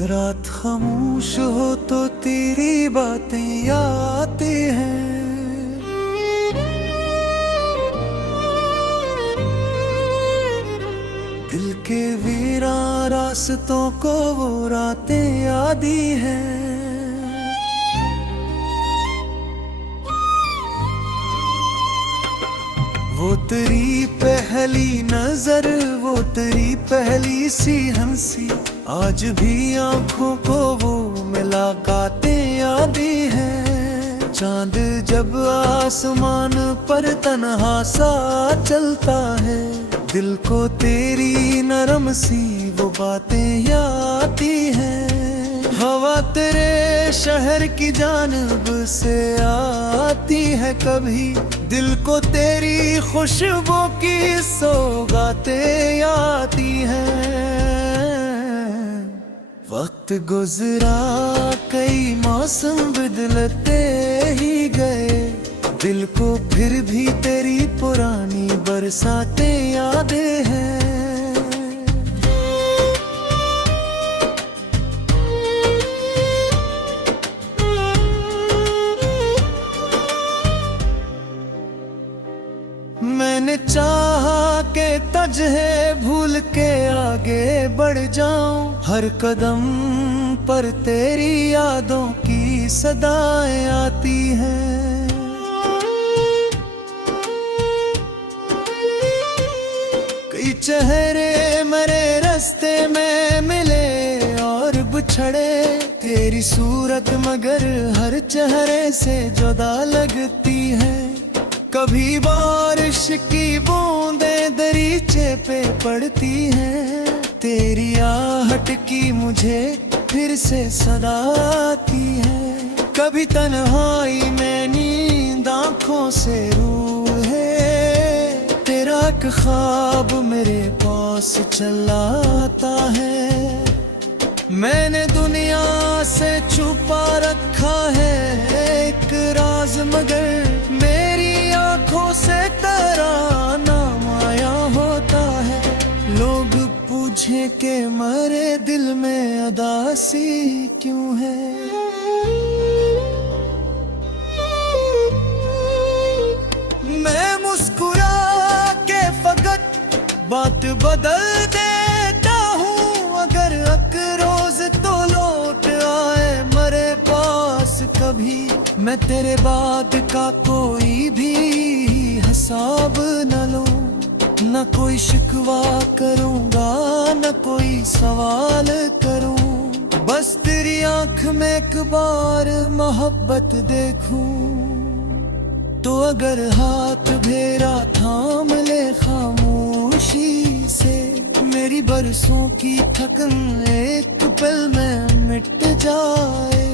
रात खामोश हो तो तेरी बातें आती हैं। दिल के वीरान रास्तों को वो रातें यादी हैं। वो तेरी पहली नजर, वो तेरी पहली सी हंसी, आज भी आंखों को वो मुलाकातें यादी हैं। चांद जब आसमान पर तन्हा सा चलता है, दिल को तेरी नरम सी वो बातें याद हैं। हवा तेरे शहर की जानब से आती है, कभी दिल को तेरी खुशबू की सौगातें आती हैं। वक्त गुजरा, कई मौसम बदलते ही गए, दिल को फिर भी तेरी पुरानी बरसातें यादें हैं। मैंने चाहा के तुझे भूल के आगे बढ़ जाऊं, हर कदम पर तेरी यादों की सदाएं आती हैं। कई चेहरे मेरे रास्ते में मिले और बिछड़े, तेरी सूरत मगर हर चेहरे से जुदा लगती है। कभी बारिश की बूंदें दरीचे पे पड़ती हैं, तेरी आहट की मुझे फिर से सदा आती है। कभी तन्हाई में नींद आँखों से रूहे, तेरा एक ख्वाब मेरे पास चला आता है। मैंने दुनिया से छुपा रखा है एक राज, मगर मेरी आंखों से तेरा नाम आया होता है। लोग पूछे के मरे दिल में उदासी क्यों है। मैं मुस्कुरा के फकत बात बदल देता हूँ, अगर रोज तो लौट आए मरे पास कभी। मैं तेरे बाद का कोई भी हिसाब न लूं, न कोई शिकवा करूंगा न कोई सवाल करूं, बस तेरी आंख में एक बार मोहब्बत देखूं। तो अगर हाथ मेरा थाम ले खामोशी से, मेरी बरसों की थकन एक पल में मिट जाए।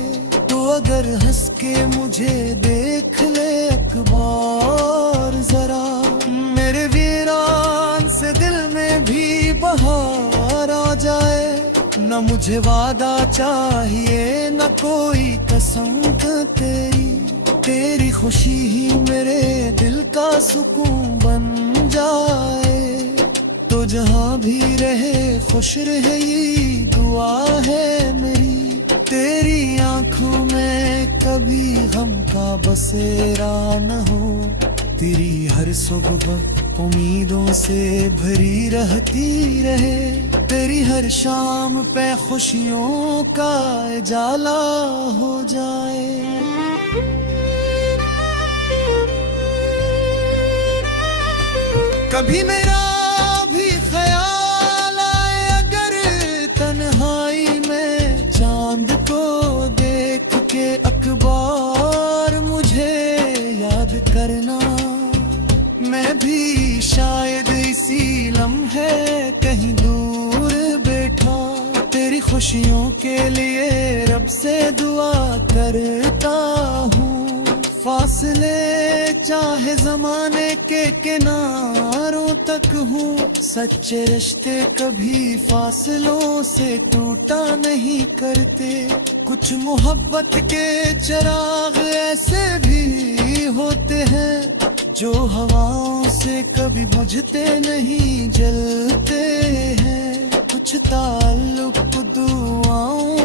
तो अगर हंस के मुझे देख ले एक बार जरा, मेरे वीरान से दिल में भी बहार आ जाए। न मुझे वादा चाहिए न कोई कसम तेरी, तेरी खुशी ही मेरे दिल का सुकून बन जाए। तो जहाँ भी रहे खुश रहे ये दुआ है मेरी, तेरी आंखों में कभी गम का बसेरा न हो। तेरी हर सुबह उम्मीदों से भरी रहती रहे, तेरी हर शाम पे खुशियों का उजाला हो जाए। कभी मेरा भी ख्याल आए अगर तन्हाई में, चांद को देख के अखबार मुझे याद करना। मैं भी शायद इसी लम्हे कहीं दूर बैठा, तेरी खुशियों के लिए रब से दुआ करता हूँ। फासले चाहे जमाने के किनारों तक हूँ, सच्चे रिश्ते कभी फासलों से टूटा नहीं करते। कुछ मोहब्बत के चिराग ऐसे भी होते हैं, जो हवाओं से कभी बुझते नहीं जलते हैं। कुछ ताल्लुक दुआओं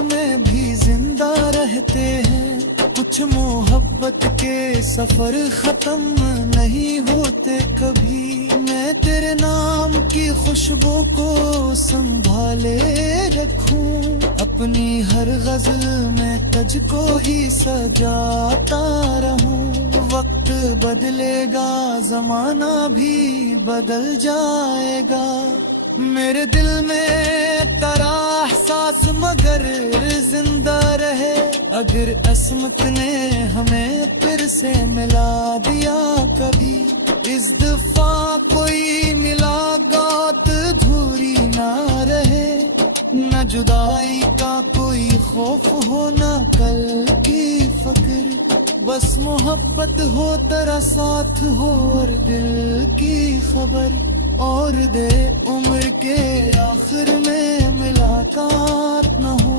कुछ मोहब्बत के सफर खत्म नहीं होते कभी। मैं तेरे नाम की खुशबू को संभाले रखूं, अपनी हर गजल में तुझको ही सजाता रहूं। वक्त बदलेगा, जमाना भी बदल जाएगा, मेरे दिल में तेरा एहसास मगर जिंदा रहे। अगर अस्मत ने हमें फिर से मिला दिया कभी, इस दफा कोई मुलाकात अधूरी ना रहे। न जुदाई का कोई खौफ हो, न कल की फिक्र, बस मोहब्बत हो, तेरा साथ हो और दिल की खबर। और दे उम्र के आखिर में मुलाकात न हो,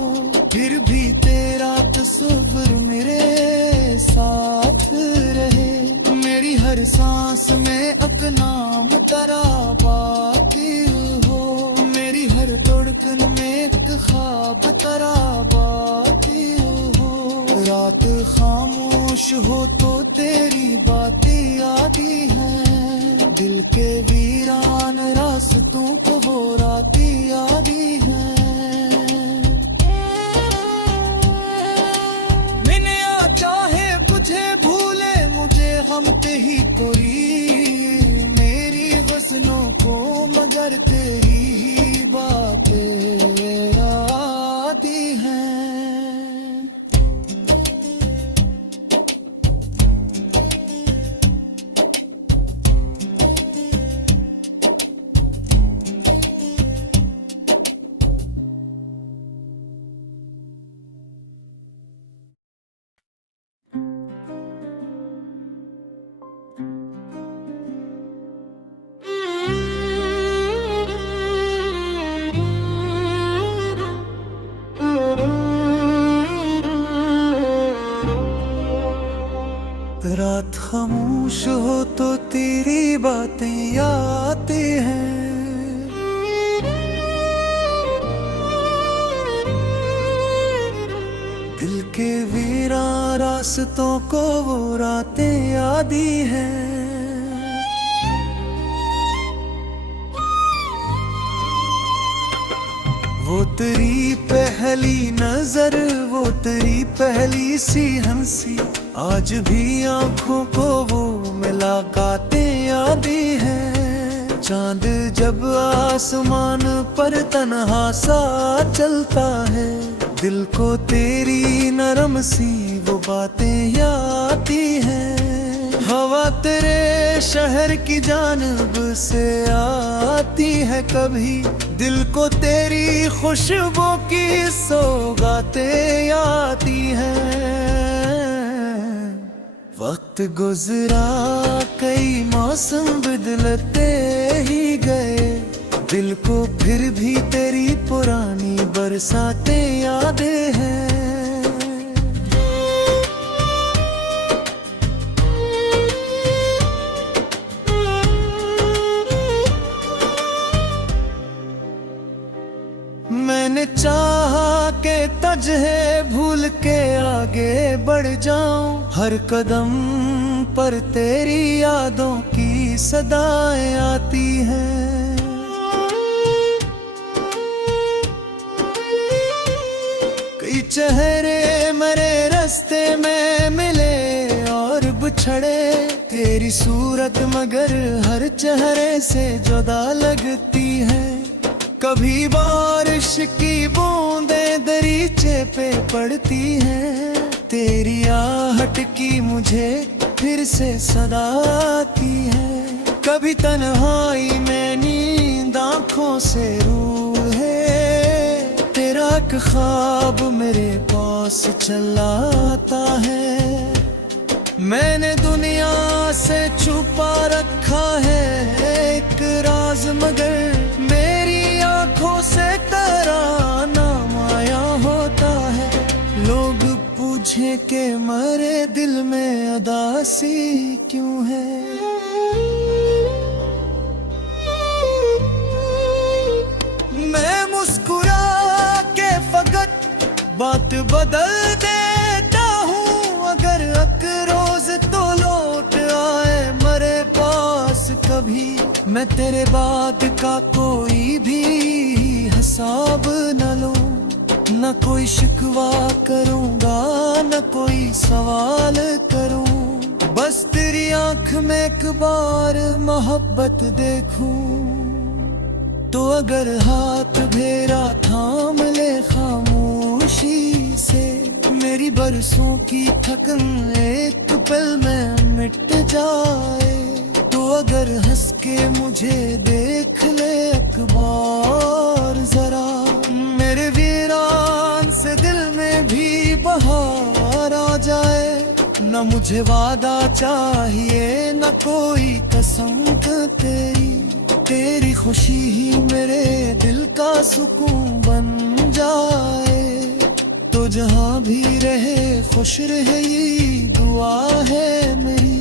फिर भी तेरा तस्वीर मेरे साथ रहे। मेरी हर सांस में अपना नाम तेरा बाकी हो, मेरी हर धड़कन में एक ख्वाब तेरा बाकी हो। रात खामोश हो तो तेरी बातें आती हैं, दिल के वीरान रास्तों को वो रातें यादी हैं। मिलया चाहे तुझे भूले मुझे गम पे ही कोई, मेरी वसनों को मगर तेरी ही बातें आती हैं। रात खामोश हो तो तेरी बातें आती हैं, दिल के वीरा रास्तों को वो रातें आती हैं। वो तेरी पहली नजर, वो तेरी पहली सी हंसी, आज भी आंखों को वो मुलाकातें यादी हैं। चांद जब आसमान पर तन्हा सा चलता है, दिल को तेरी नरम सी वो बातें याद आती हैं। हवा तेरे शहर की जानब से आती है कभी, दिल को तेरी खुशबू की सौगातें आती हैं। वक्त गुजरा कई मौसम बदलते ही गए, दिल को फिर भी तेरी पुरानी बरसातें यादें हैं। मैंने चाहा के तुझे भूल के आगे बढ़ जाऊं, हर कदम पर तेरी यादों की सदाएं आती हैं। कई चेहरे मेरे रास्ते में मिले और बिछड़े, तेरी सूरत मगर हर चेहरे से जुदा लगती है। कभी बारिश की बूंदें दरीचे पे पड़ती हैं, तेरी आहट की मुझे फिर से सदा आती है। कभी तन्हाई में नींद आँखों से रूहे, तेरा एक ख्वाब मेरे पास चला आता है। मैंने दुनिया से छुपा रखा है एक राज, मगर मेरी आंखों से तेरा नाम आया होता है। लोग पूछे के मरे दिल में उदासी क्यों है, मैं मुस्कुरा के फकत बात बदल देता हूँ। अगर कभी, मैं तेरे बाद का कोई भी हिसाब न लूं, न कोई शिकवा करूंगा न कोई सवाल करूं, बस तेरी आंख में एक बार मोहब्बत देखूं। तो अगर हाथ मेरा थाम ले खामोशी से, मेरी बरसों की थकन एक पल में मिट जाए। तो अगर हंस के मुझे देख ले एक बार जरा, मेरे वीरान से दिल में भी बहार आ जाए। न मुझे वादा चाहिए न कोई कसम तेरी, तेरी खुशी ही मेरे दिल का सुकून बन जाए। तो जहाँ भी रहे खुश रहे ये दुआ है मेरी,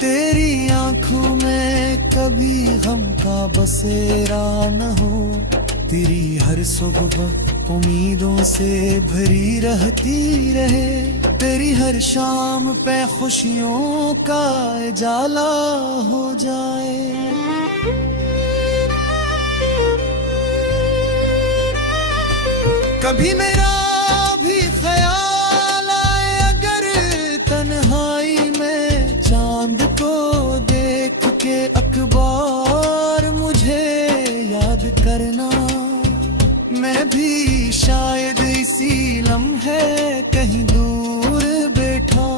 तेरी आंखों में कभी गम का बसेरा न हो। तेरी हर सुबह उम्मीदों से भरी रहती रहे, तेरी हर शाम पे खुशियों का उजाला हो जाए। कभी मेरा भी ख्याल आए अगर तन्हाई में, चांद को देख के अखबार मुझे याद करना। मैं भी शायद इसी लम्हे कहीं दूर बैठा,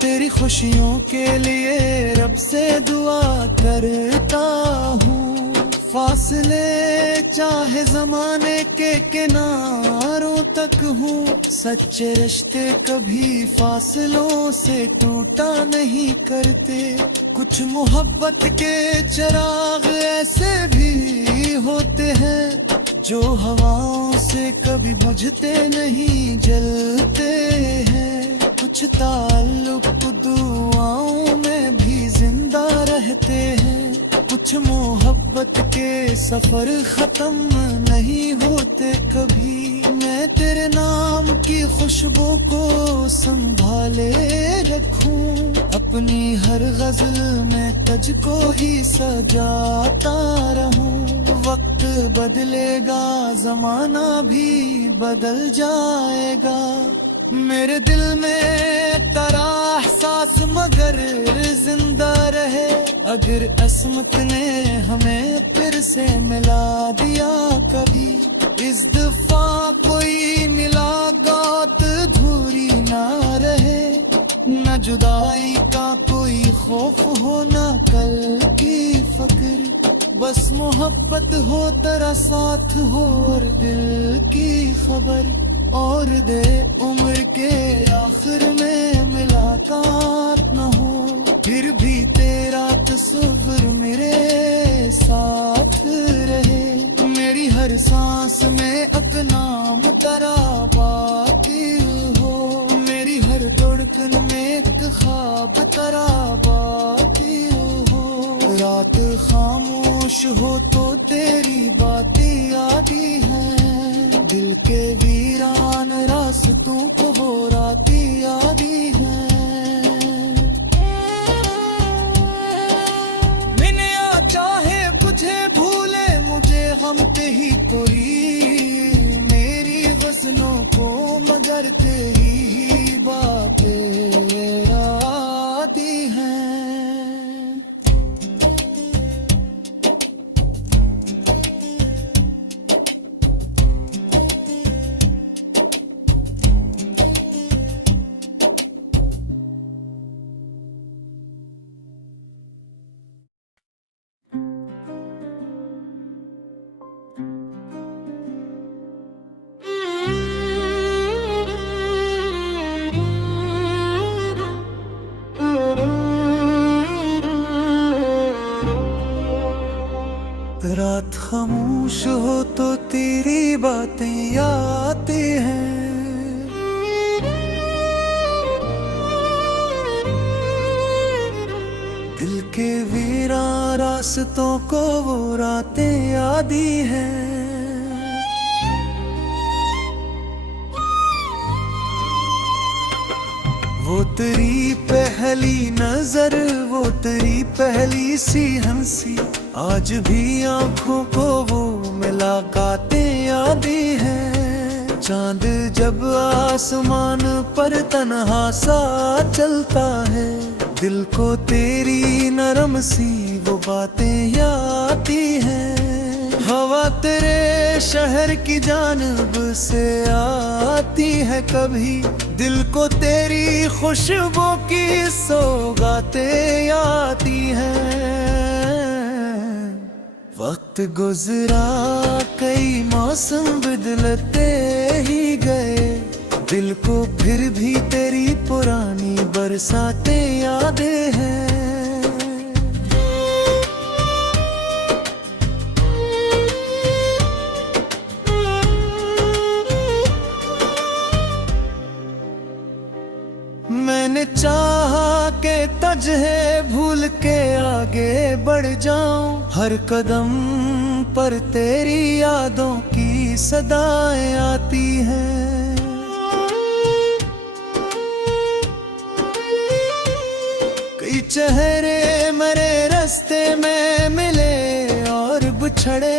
तेरी खुशियों के लिए रब से दुआ करता हूँ। फासले चाहे जमाने के किनारों तक हूँ, सच्चे रिश्ते कभी फासलों से टूटा नहीं करते। कुछ मोहब्बत के चिराग ऐसे भी होते हैं, जो हवाओं से कभी बुझते नहीं जलते हैं। कुछ ताल्लुक दुआओं में भी जिंदा रहते हैं, कुछ मोहब्बत के सफर खत्म नहीं होते कभी। मैं तेरे नाम की खुशबू को संभाले रखूं, अपनी हर गजल में तुझको ही सजाता रहूं। वक्त बदलेगा जमाना भी बदल जाएगा, मेरे दिल में तेरा एहसास मगर जिंदा रहे। अगर अस्मत ने हमें फिर से मिला दिया कभी, इस दफा कोई मुलाकात अधूरी ना रहे। न जुदाई का कोई खौफ हो न कल की फिक्र, बस मोहब्बत हो तेरा साथ हो और दिल की खबर। और दे उम्र के आखिर में मुलाकात न हो, फिर भी तेरा तस्वीर मेरे साथ रहे। मेरी हर सांस में अपना तेरा बाकी हो, मेरी हर धड़कन में एक ख्वाब तेरा बाकी हो। रात खामोश हो तो तेरी बातें आती हैं, दिल के वीरान रास्तों को वो रातें यादी हैं। मैंने चाहे तुझे भूले मुझे हम पे ही कोई, मेरी गज़लों को मगर तेरी बातें आती हैं। रात खामोश हो तो तेरी बातें आती हैं, दिल के वीरा रास्तों को वो रातें यादी हैं। वो तेरी पहली नजर, वो तेरी पहली सी हंसी, आज भी आंखों को वो मुलाकातें यादें हैं। चांद जब आसमान पर तन्हा सा चलता है, दिल को तेरी नरम सी वो बातें आती हैं। हवा तेरे शहर की जानब से आती है, कभी दिल को तेरी खुशबू की सौगातें आती हैं। वक्त गुजरा, कई मौसम बदलते ही गए, दिल को फिर भी तेरी पुरानी बरसातें यादें हैं। मैंने चाहा के तुझे भूल के आगे बढ़ जाऊं, हर कदम पर तेरी यादों की सदाएं आती हैं। कई चेहरे मेरे रास्ते में मिले और बिछड़े,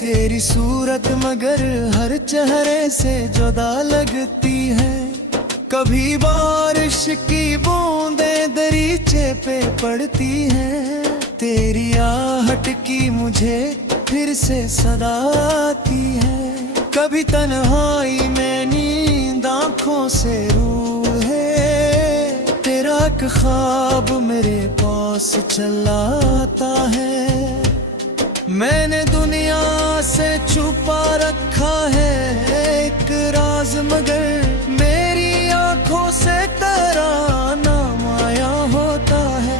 तेरी सूरत मगर हर चेहरे से जुदा लगती है। कभी बारिश की बूंदें दरीचे पे पड़ती हैं, तेरी आहट की मुझे फिर से सदा आती है। कभी तन्हाई में नींद आँखों से रूहे, तेरा एक ख्वाब मेरे पास चला आता है। मैंने दुनिया से छुपा रखा है एक राज, मगर मेरी आंखों से तेरा नाम आया होता है।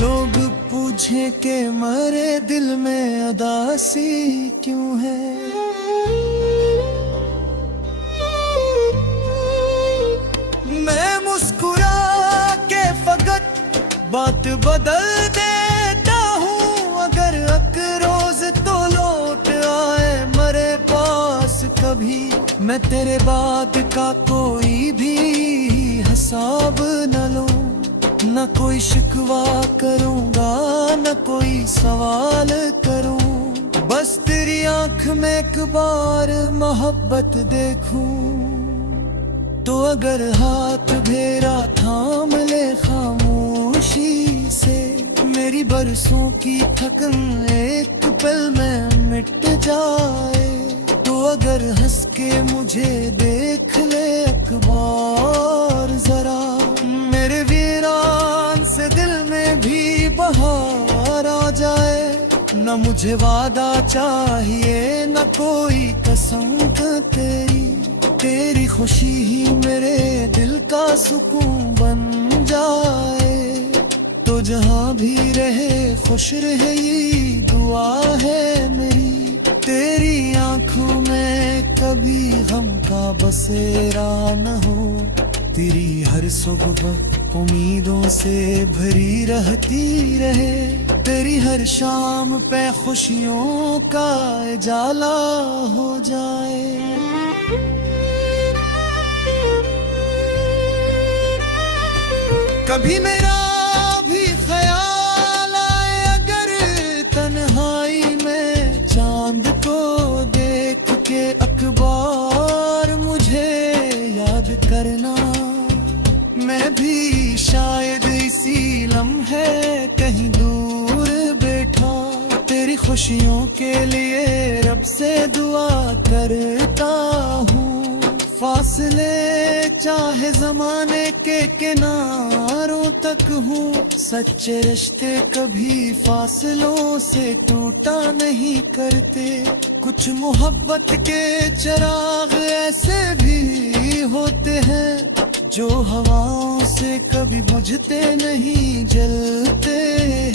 लोग पूछे के मरे दिल में उदासी क्यों है। मैं मुस्कुरा के फकत बात बदल देता हूँ, अगर रोज तो लौट आए मरे पास कभी। मैं तेरे बाद का कोई भी हिसाब न लूं, न कोई शिकवा करूंगा न कोई सवाल करूं, बस तेरी आंख में एक बार मोहब्बत देखूं। तो अगर हाथ मेरा थाम ले खामोशी से, मेरी बरसों की थकन एक पल में मिट जाए। तो अगर हंस के मुझे देख ले एक बार जरा, मेरे वीरान से दिल में भी बहार आ जाए। न मुझे वादा चाहिए न कोई कसम तेरी, तेरी खुशी ही मेरे दिल का सुकून बन जाए। तो जहाँ भी रहे खुश रहे ये दुआ है मेरी, तेरी आंखों में कभी गम का बसेरा न हो। तेरी हर सुबह उम्मीदों से भरी रहती रहे, तेरी हर शाम पे खुशियों का उजाला हो जाए। कभी मेरा भी ख्याल आए अगर तन्हाई में, चांद को देख के अखबार मुझे याद करना। मैं भी शायद इसी लम्हे कहीं दूर बैठा, तेरी खुशियों के लिए रब से दुआ करता हूँ। फासले चाहे जमाने के किनारों तक हूँ, सच्चे रिश्ते कभी फासलों से टूटा नहीं करते। कुछ मोहब्बत के चिराग ऐसे भी होते हैं जो हवाओं से कभी बुझते नहीं जलते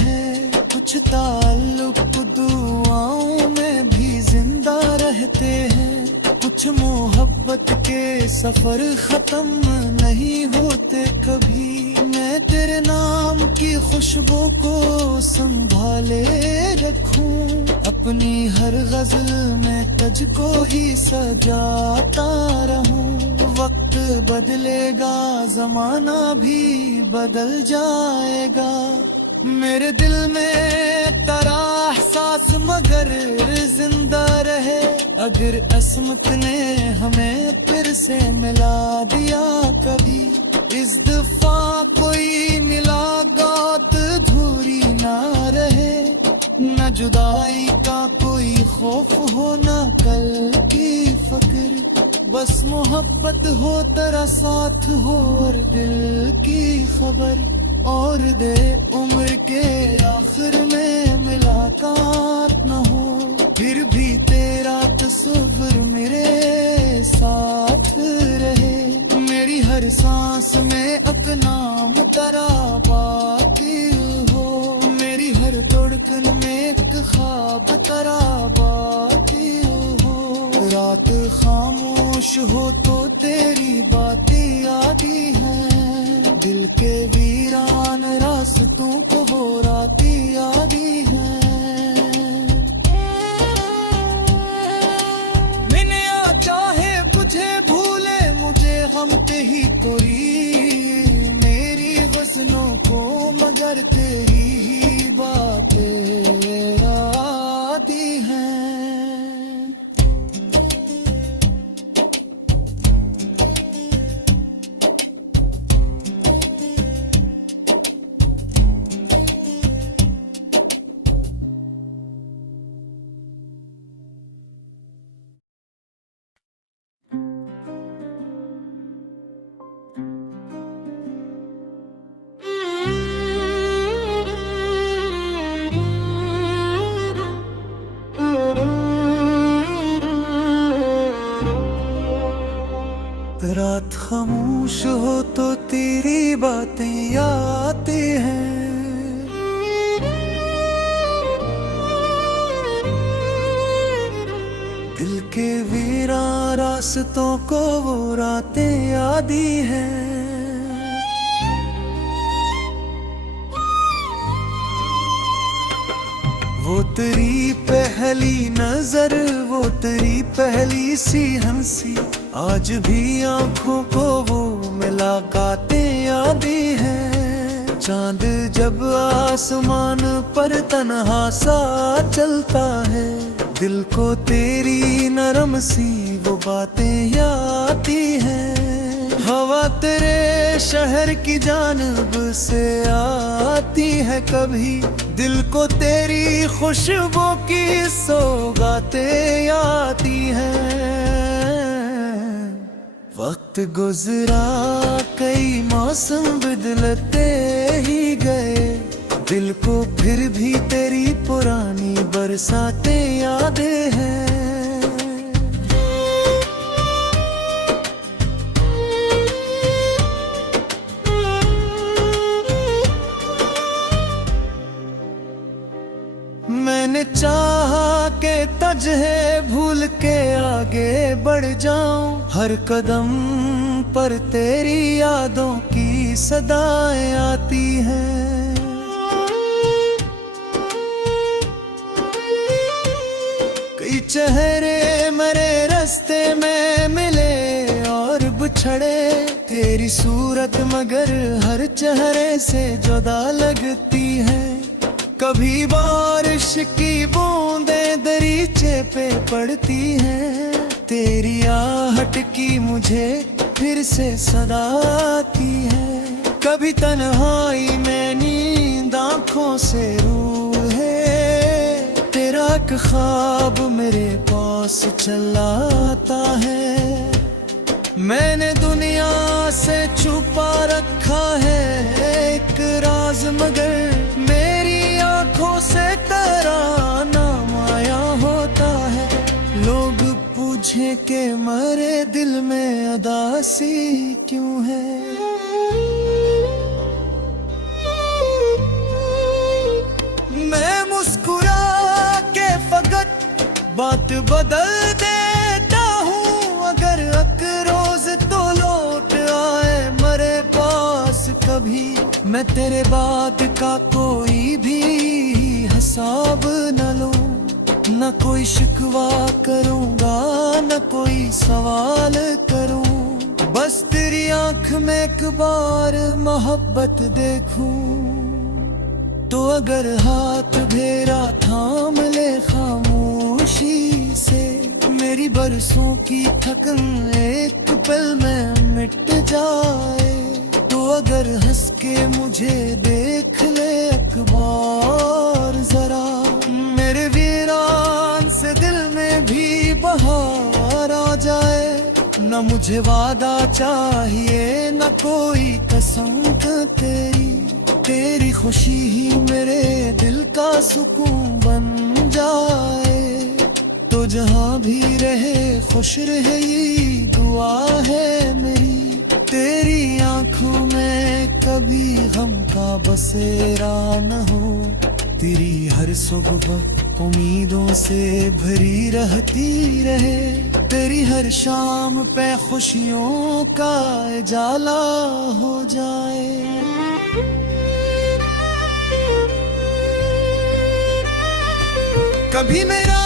हैं। कुछ ताल्लुक दुआओं में भी जिंदा रहते हैं, कुछ मोहब्बत के सफर खत्म नहीं होते कभी। मैं तेरे नाम की खुशबू को संभाले रखूं, अपनी हर गजल में तुझको ही सजाता रहूं। वक्त बदलेगा जमाना भी बदल जाएगा, मेरे दिल में तेरा एहसास मगर जिंदा रहे। अगर असमत ने हमें फिर से मिला दिया कभी, इस दफा कोई मुलाकात अधूरी ना रहे। न जुदाई का कोई खौफ हो न कल की फिक्र, बस मोहब्बत हो तेरा साथ हो और दिल की खबर। और दे उम्र के आखिर में मुलाकात न हो, फिर भी तेरा तस्वीर मेरे साथ रहे। मेरी हर सांस में एक नाम तेरा बाकी हो, मेरी हर धड़कन में एक ख्वाब तेरा बाकी हो। रात खामोश हो तो तेरी बातें आती हैं, दिल के वीरान रास्तों को वो रातें यादी हैं। मिलया चाहे तुझे भूले मुझे गम पे ही कोई, मेरी गज़लों को मगर तेरी ही बातें आती हैं। रात खामोश हो तो तेरी बातें आती हैं, दिल के वीरान रास्तों को वो रातें यादी हैं। वो तेरी पहली नजर, वो तेरी पहली सी हंसी, आज भी आंखों को वो मुलाकातें यादी हैं। चांद जब आसमान पर तन्हा सा चलता है, दिल को तेरी नरम सी वो बातें आती हैं। हवा तेरे शहर की जानब से आती है कभी, दिल को तेरी खुशबू की सौगातें आती हैं। वक्त गुजरा कई मौसम बदलते ही गए, दिल को फिर भी तेरी पुरानी बरसातें यादें हैं। मैंने चाहा के तुझे भूल के आगे बढ़ जाऊं, हर कदम पर तेरी यादों की सदाएं आती हैं। कई चेहरे मेरे रास्ते में मिले और बिछड़े, तेरी सूरत मगर हर चेहरे से जुदा लगती है। कभी बारिश की बूंदें दरीचे पे पड़ती हैं, तेरी आहट की मुझे फिर से सदा आती है। कभी तन्हाई में नींद आँखों से रूहे, तेरा एक ख्वाब मेरे पास चला आता है। मैंने दुनिया से छुपा रखा है एक राज, मगर मेरी आंखों से तेरा नाम आया होता है। लोग पूछे के मरे दिल में उदासी क्यों है, मैं मुस्कुरा के फकत बात बदल देता हूँ। अगर एक रोज तो लौट आए मेरे पास कभी, मैं तेरे बाद का कोई भी हिसाब न लूं। न कोई शिकवा करूँगा न कोई सवाल करूँ, बस तेरी आँख में एक बार मोहब्बत देखूं तो अगर हाथ मेरा थाम ले खामोशी से, मेरी बरसों की थकन एक पल में मिट जाए। तो अगर हंस के मुझे देख ले अखबार जरा, मेरे वीरान से दिल में भी बहार आ जाए। न मुझे वादा चाहिए न कोई कसम तेरी, तेरी खुशी ही मेरे दिल का सुकून बन जाए। तो जहाँ भी रहे खुश रहे ये दुआ है मेरी, तेरी आंखों में कभी गम का बसेरा न हो। तेरी हर सुबह उम्मीदों से भरी रहती रहे, तेरी हर शाम पे खुशियों का उजाला हो जाए। कभी मेरा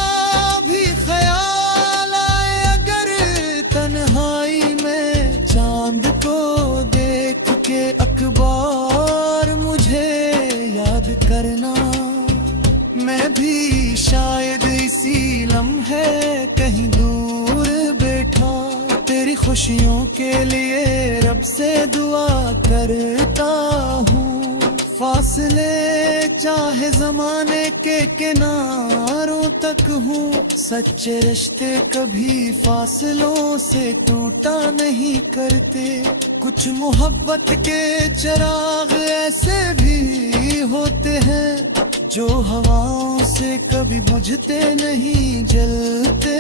भी ख्याल आए अगर तन्हाई में, चांद को देख के अखबार मुझे याद करना। मैं भी शायद इसी लम्हे कहीं दूर बैठा, तेरी खुशियों के लिए रब से दुआ करता हूँ। फासले चाहे जमाने के किनारों तक हूँ, सच्चे रिश्ते कभी फासलों से टूटा नहीं करते। कुछ मोहब्बत के चिराग ऐसे भी होते हैं जो हवाओं से कभी बुझते नहीं जलते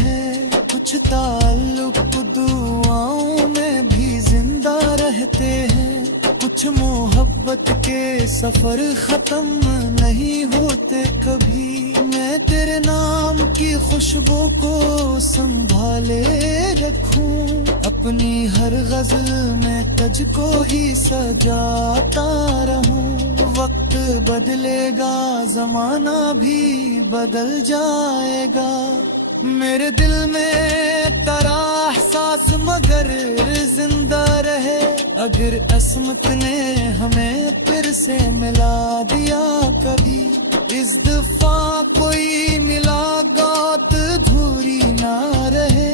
हैं। कुछ ताल्लुक दुआओं में भी जिंदा रहते हैं, कुछ मोहब्बत के सफर खत्म नहीं होते कभी। मैं तेरे नाम की खुशबू को संभाले रखूं, अपनी हर गजल में तुझको ही सजाता रहूं। वक्त बदलेगा जमाना भी बदल जाएगा, मेरे दिल में तेरा एहसास मगर जिंदा रहे। अगर अस्मत ने हमें फिर से मिला दिया कभी, इस दफा कोई मुलाकात अधूरी ना रहे।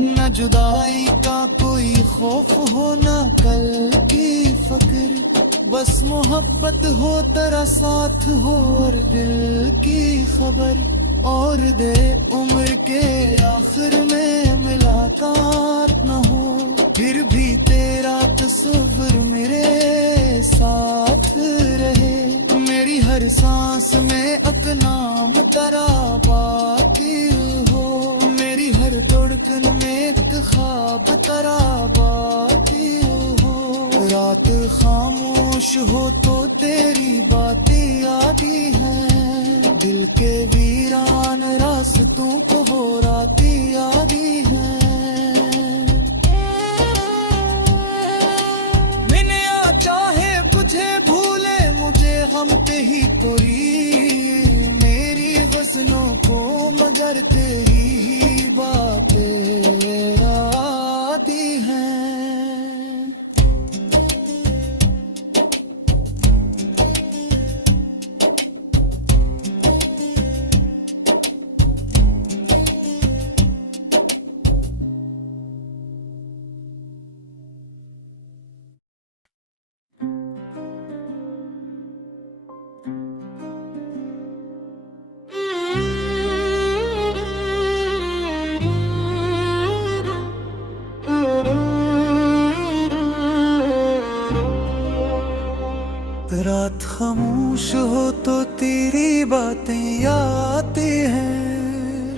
न जुदाई का कोई खौफ हो न कल की फिक्र, बस मोहब्बत हो तेरा साथ हो और दिल की खबर। और दे उम्र के आखिर में मुलाकात न हो, फिर भी तेरा तस्वीर मेरे साथ रहे। मेरी हर सांस में अपना नाम तेरा बाकी हो, मेरी हर धड़कन में एक ख्वाब तेरा बाकी हो। रात खामोश हो तो तेरी बातें आती हैं, दिल के वीरान रास्तों को वो रातें यादी हैं। मिलया चाहे बुझे भूले मुझे गम पे ही कोई, मेरी गज़लों को मगर तेरी ही बातें आती हैं। रात खामोश हो तो तेरी बातें आती हैं,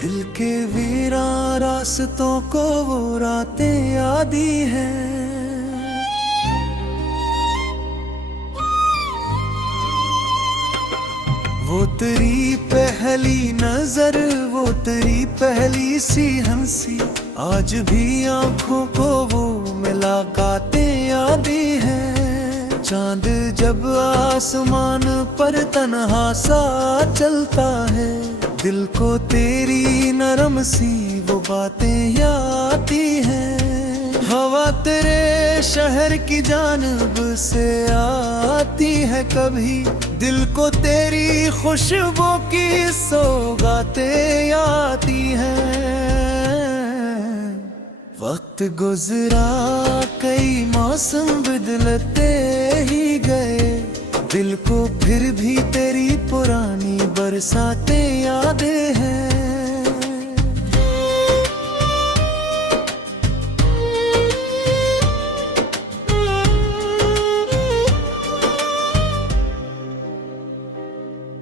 दिल के वीरा रास्तों को वो रातें यादी हैं। वो तेरी पहली नजर, वो तेरी पहली सी हंसी, आज भी आंखों को वो मुलाकातें यादी हैं। चांद जब आसमान पर तन्हा सा चलता है, दिल को तेरी नरम सी वो बातें याद हैं। हवा तेरे शहर की जानब से आती है, कभी दिल को तेरी खुशबू की सौगातें आती हैं। वक्त गुजरा कई मौसम बदलते ही गए, दिल को फिर भी तेरी पुरानी बरसातें यादें हैं।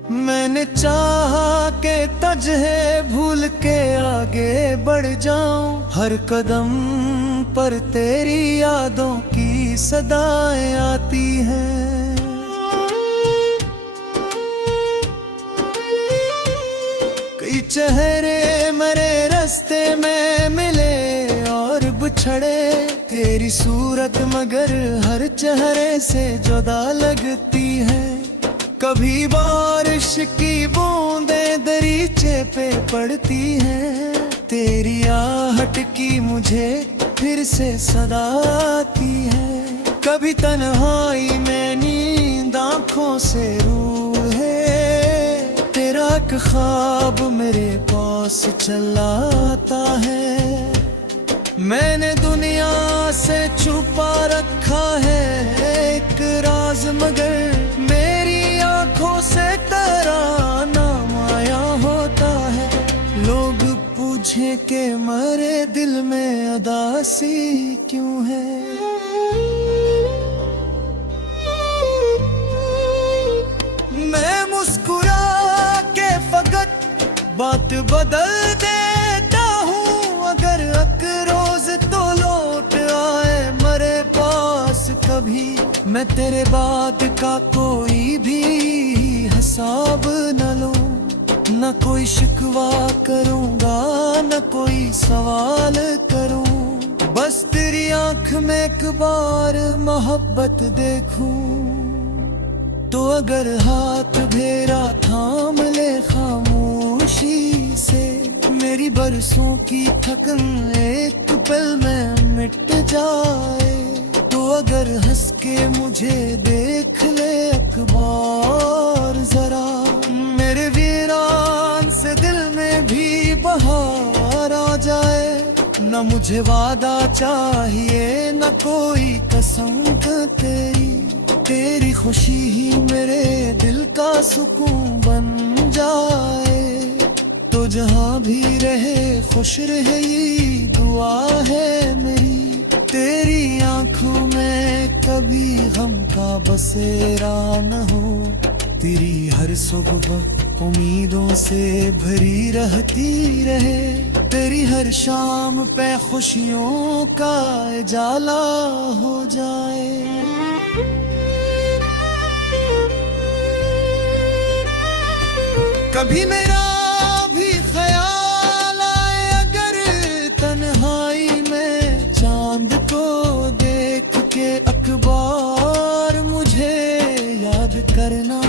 मैंने चाहा के तुझे भूल के आगे बढ़ जाऊं, हर कदम पर तेरी यादों की सदाएं आती हैं। कई चेहरे मेरे रास्ते में मिले और बिछड़े, तेरी सूरत मगर हर चेहरे से जुदा लगती है। कभी बारिश की बूंदें दरीचे पे पड़ती हैं, तेरी आहट की मुझे फिर से सदा आती है। कभी तन्हाई में नींद आँखों से रूहे, तेरा एक ख्वाब मेरे पास चला आता है। मैंने दुनिया से छुपा रखा है एक राज, मगर मेरी आंखों से तेरा नाम आया होता है। लोग पूछे के मरे दिल में उदासी क्यों है। मैं मुस्कुरा के फकत बात बदल देता हूँ, अगर रोज तो लौट आए मरे पास कभी। मैं तेरे बाद का कोई भी हिसाब न लूं, न कोई शिकवा करूंगा न कोई सवाल करूं, बस तेरी आंख में एक बार मोहब्बत देखूं। तो अगर हाथ मेरा थाम ले खामोशी से, मेरी बरसों की थकन एक पल में मिट जाए। तो अगर हंस के मुझे देख ले एक बार जरा, मेरे वीरान से दिल में भी बहार आ जाए। न मुझे वादा चाहिए न कोई कसम तेरी, तेरी खुशी ही मेरे दिल का सुकून बन जाए। तो जहाँ भी रहे खुश रहे ये दुआ है मेरी, तेरी आंखों में कभी गम का बसेरा न हो। तेरी हर सुबह उम्मीदों से भरी रहती रहे, तेरी हर शाम पे खुशियों का उजाला हो जाए। कभी मेरा भी ख्याल आए अगर तन्हाई में, चांद को देख के अखबार मुझे याद करना।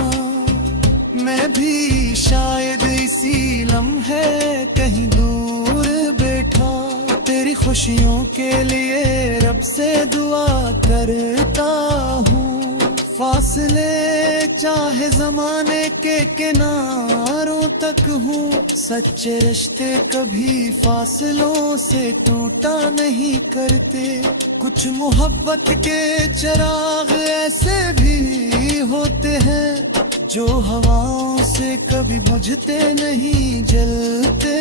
मैं भी शायद इसी लम्हे कहीं दूर बैठा, तेरी खुशियों के लिए रब से दुआ करता हूँ। फासले चाहे जमाने के किनारों तक हूँ, सच्चे रिश्ते कभी फासलों से टूटा नहीं करते। कुछ मोहब्बत के चिराग ऐसे भी होते हैं, जो हवाओं से कभी बुझते नहीं जलते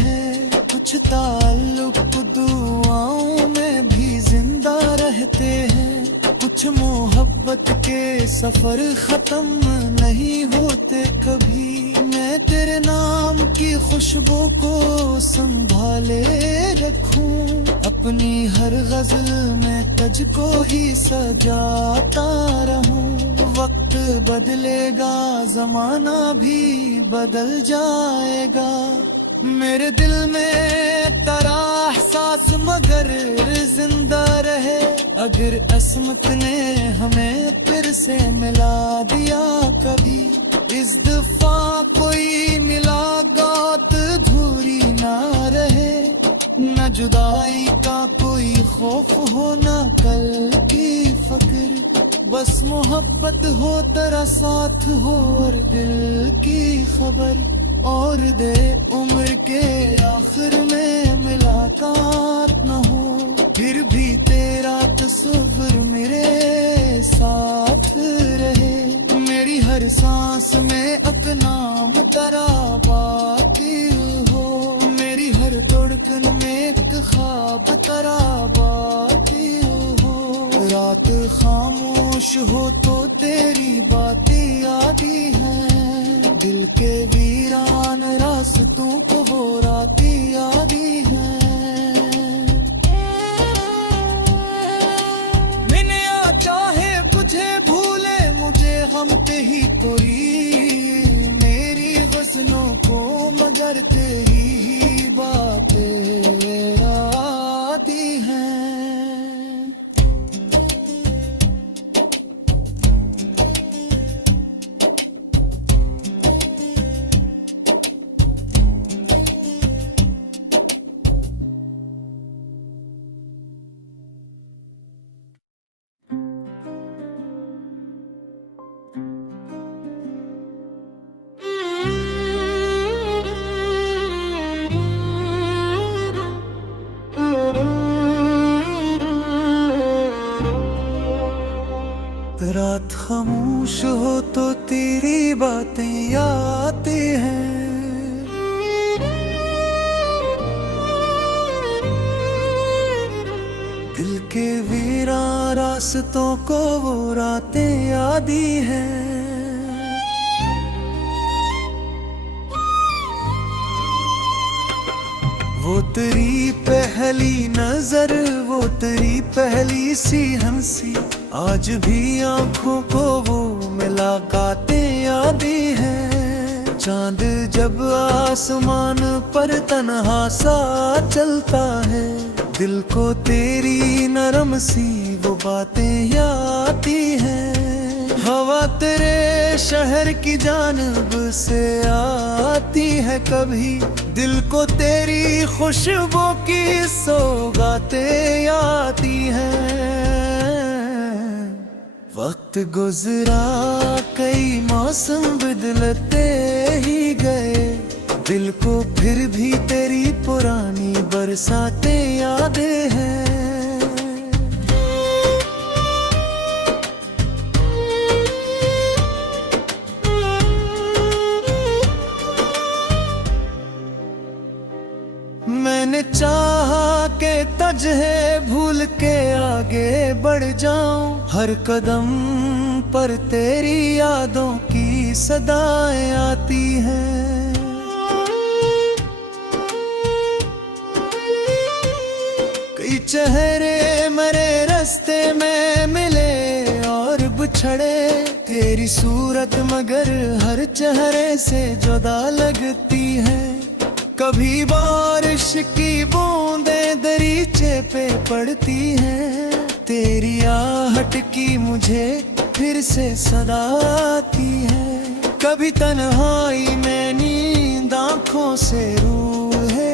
हैं। कुछ ताल्लुक दुआओं में भी जिंदा रहते हैं, कुछ मोहब्बत के सफर खत्म नहीं होते कभी। मैं तेरे नाम की खुशबू को संभाले रखूं, अपनी हर गजल में तुझको ही सजाता रहूं। वक्त बदलेगा जमाना भी बदल जाएगा, मेरे दिल में तेरा एहसास मगर जिंदा रहे। अगर अस्मत ने हमें फिर से मिला दिया कभी, इस दफा कोई मुलाकात अधूरी ना रहे। न जुदाई का कोई खौफ बस मोहब्बत हो, तेरा साथ हो और दिल की खबर, और दे उम्र के आखिर में मुलाकात न हो, फिर भी तेरा तस्वीर मेरे साथ रहे। मेरी हर सांस में अपना नाम तेरा बाकी हो, मेरी हर धड़कन में एक ख्वाब तेरा बाकी हो। रात खामोश हो तो तेरी बातें आती हैं, दिल के वीरान रास्तों को वो रातें आती हैं। मिलया चाहे मुझे भूले, मुझे गम पे ही कोई, मेरी गज़लों को मगर तेरी बातें आती हैं। रात खामोश हो तो तेरी बातें आती हैं, दिल के वीरान रास्तों को वो रातें आती हैं। वो तेरी पहली नजर, वो तेरी पहली सी हंसी, आज भी आंखों को वो मुलाकातें आती हैं। चांद जब आसमान पर तन्हा सा चलता है, दिल को तेरी नरम सी वो बातें आती हैं। हवा तेरे शहर की जानब से आती है, कभी दिल को तेरी खुशबू की सौगातें आती हैं। वक्त गुजरा, कई मौसम बदलते ही गए, दिल को फिर भी तेरी पुरानी बरसातें यादें हैं। मैंने चाहा के तुझे भूल के आगे बढ़ जाऊं, हर कदम पर तेरी यादों की सदाएं आती हैं। कई चेहरे मेरे रास्ते में मिले और बिछड़े, तेरी सूरत मगर हर चेहरे से जुदा लगती है। कभी बारिश की बूंदें दरीचे पे पड़ती हैं, तेरी आहट की मुझे फिर से सदा आती है। कभी तन्हाई में नींद आँखों से रूहे,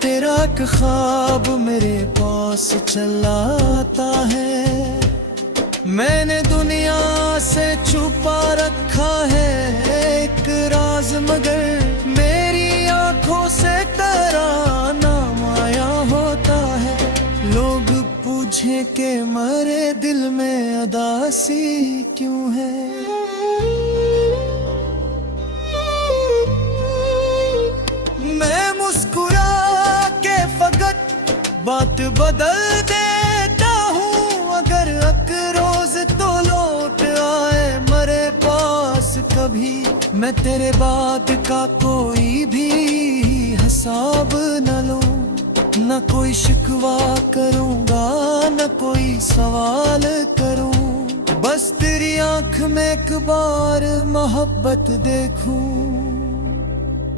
तेरा एक ख्वाब मेरे पास चला आता है। मैंने दुनिया से छुपा रखा है एक राज, मगर मेरी आंखों से तेरा नाम आया होता है। लोग पूछे के मरे दिल में उदासी क्यों है, मैं मुस्कुरा के फकत बात बदल देता हूँ। अगर रोज तो लौट आए मरे पास कभी, मैं तेरे बाद का कोई भी हिसाब न लूं, न कोई शिकवा करूंगा न कोई सवाल करूं। बस तेरी आंख में एक बार मोहब्बत देखूं,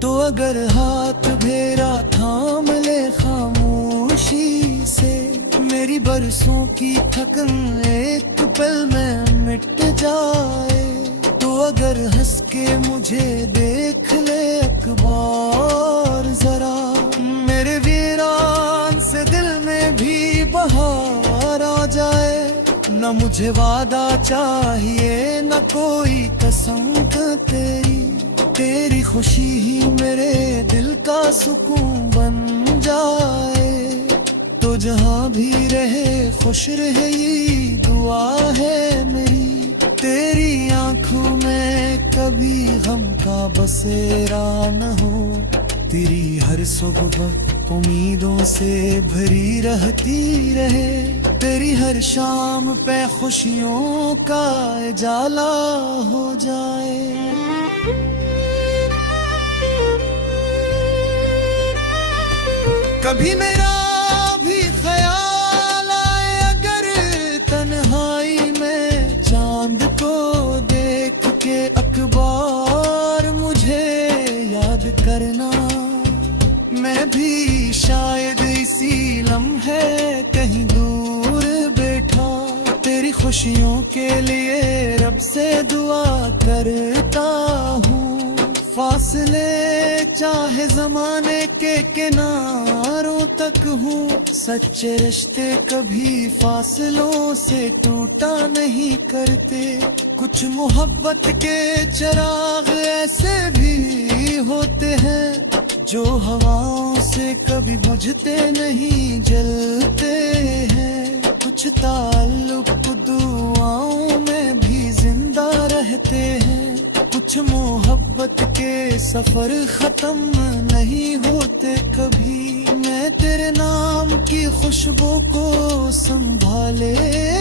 तो अगर हाथ मेरा थाम ले खामोशी से, मेरी बरसों की थकन एक पल में मिट जाए। तो अगर हंस के मुझे देख ले एक बार जरा, मेरे वीरान से दिल में भी बहार आ जाए। न मुझे वादा चाहिए न कोई कसम तेरी, तेरी खुशी ही मेरे दिल का सुकून बन जाए। तो जहाँ भी रहे खुश रहे ये दुआ है मेरी, तेरी आंखों में कभी गम का बसेरा न हो, तेरी हर सुबह उम्मीदों से भरी रहती रहे, तेरी हर शाम पे खुशियों का उजाला हो जाए। कभी मेरा भी ख्याल आए अगर तन्हाई में, चांद को देख के अखबार मुझे याद करना, मैं भी शायद इसी लम्हे कहीं दूर बैठा, तेरी खुशियों के लिए रब से दुआ करता हूँ। फासले चाहे जमाने के किनारों तक हूँ, सच्चे रिश्ते कभी फासलों से टूटा नहीं करते। कुछ मोहब्बत के चिराग ऐसे भी होते हैं जो हवाओं से कभी बुझते नहीं जलते हैं। कुछ ताल्लुक दुआओं में भी जिंदा रहते हैं, कुछ मोहब्बत के सफर खत्म नहीं होते कभी। मैं तेरे नाम की खुशबू को संभाले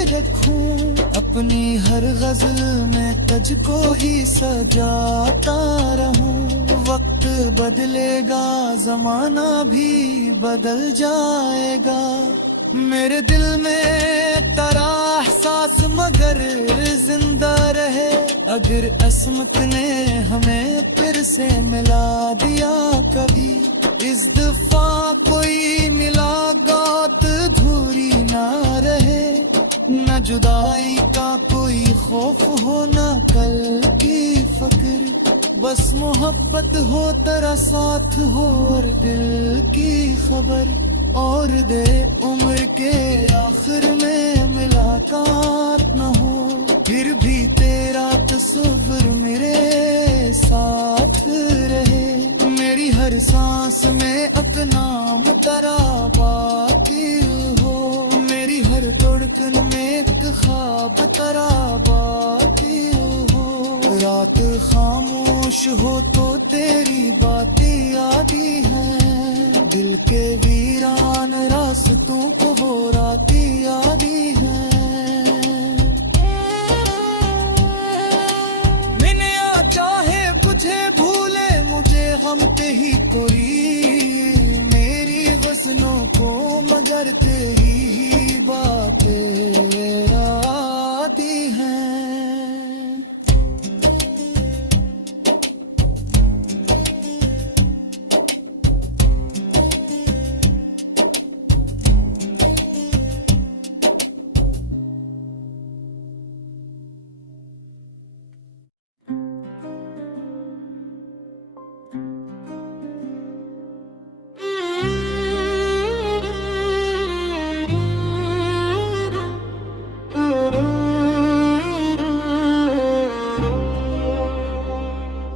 रखूं, अपनी हर गजल में तुझको ही सजाता रहूं। वक्त बदलेगा जमाना भी बदल जाएगा, मेरे दिल में तेरा एहसास मगर जिंदा रहे। अगर अस्मत ने हमें फिर से मिला दिया कभी, इस दफा कोई मुलाकात अधूरी ना रहे। न जुदाई का कोई खौफ हो न कल की फिक्र, बस मोहब्बत हो तेरा साथ हो और दिल की खबर। और दे उम्र के आखिर में मुलाकात न हो, फिर भी तेरा तस्वीर मेरे साथ रहे। मेरी हर सांस में अपना नाम तेरा बाकी हो, मेरी हर धड़कन में एक ख्वाब तेरा बाकी हो। रात खामोश हो तो तेरी बातें आती हैं, दिल के वीरान रास्तों को वो रातें यादी हैं। मिनिया चाहे तुझे भूले मुझे गम पे ही कोई, मेरी गज़लों को मगर तेरी बातें आती हैं।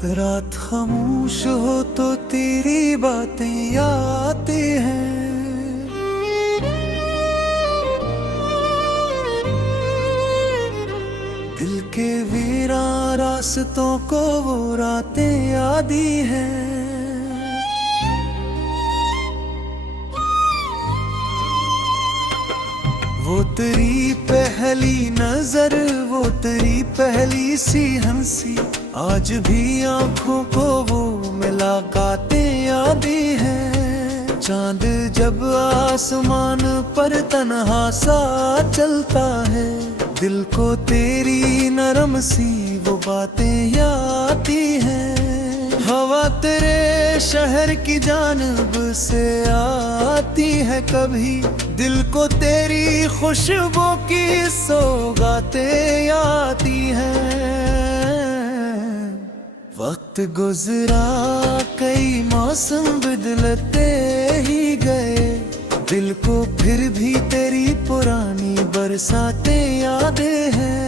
रात खामोश हो तो तेरी बातें आती हैं, दिल के वीरा रास्तों को वो रातें आती हैं। वो तेरी पहली नजर, वो तेरी पहली सी हंसी, आज भी आंखों को वो मुलाकातें यादी हैं। चांद जब आसमान पर तन्हा सा चलता है, दिल को तेरी नरम सी वो बातें याद आती हैं। हवा तेरे शहर की जानब से आती है, कभी दिल को तेरी खुशबू की सौगातें आती हैं। वक्त गुजरा कई मौसम बदलते ही गए, दिल को फिर भी तेरी पुरानी बरसातें यादें हैं।